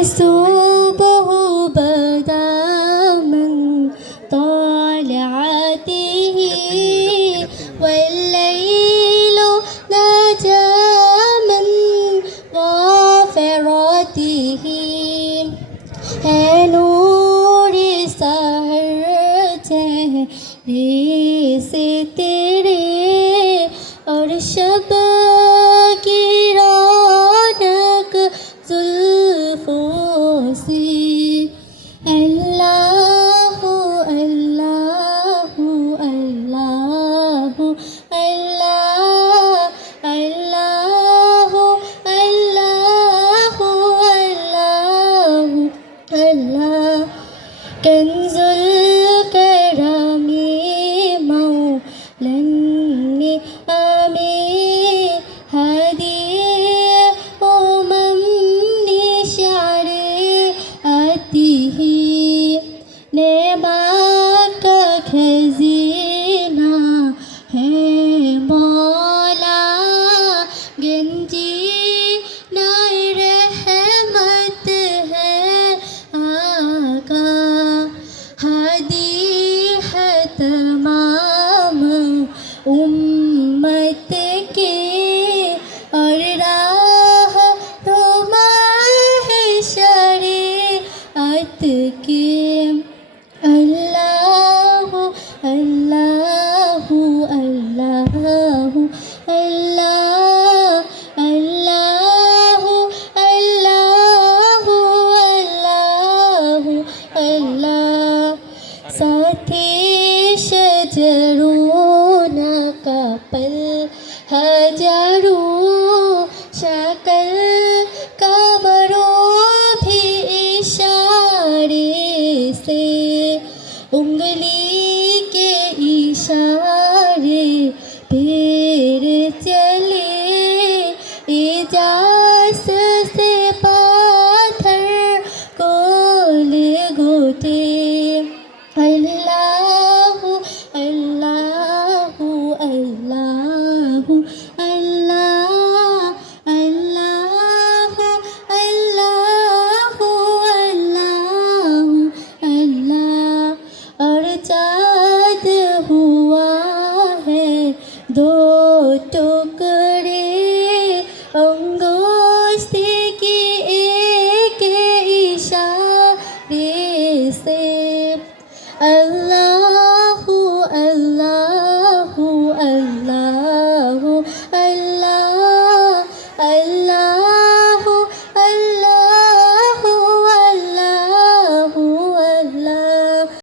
الصبح بدا من طلعته والليل نجا من غافرته है नूर सहर चेहरे से तेरे और शब की रौनक जुल्फों से अल्लाह अल्लाह अल्लाह अल्लाह अल्लाह अल्लाह अल्लाह अल्लाह कंजुल करमी मौलन आमी हदी उमम निशारे आती ही नेमा का खजीना है मौला गंजी नाय रहमत है आका हादी है तमाम उम्मत के और राह नुमा है शरीअत के अल्लाह अल्लाह अल्लाह अल्लाह अल्लाह अल्लाह अल्लाह अल्लाह साथी शजरून का पल हजारों शक्ल कमरों भी इशारे से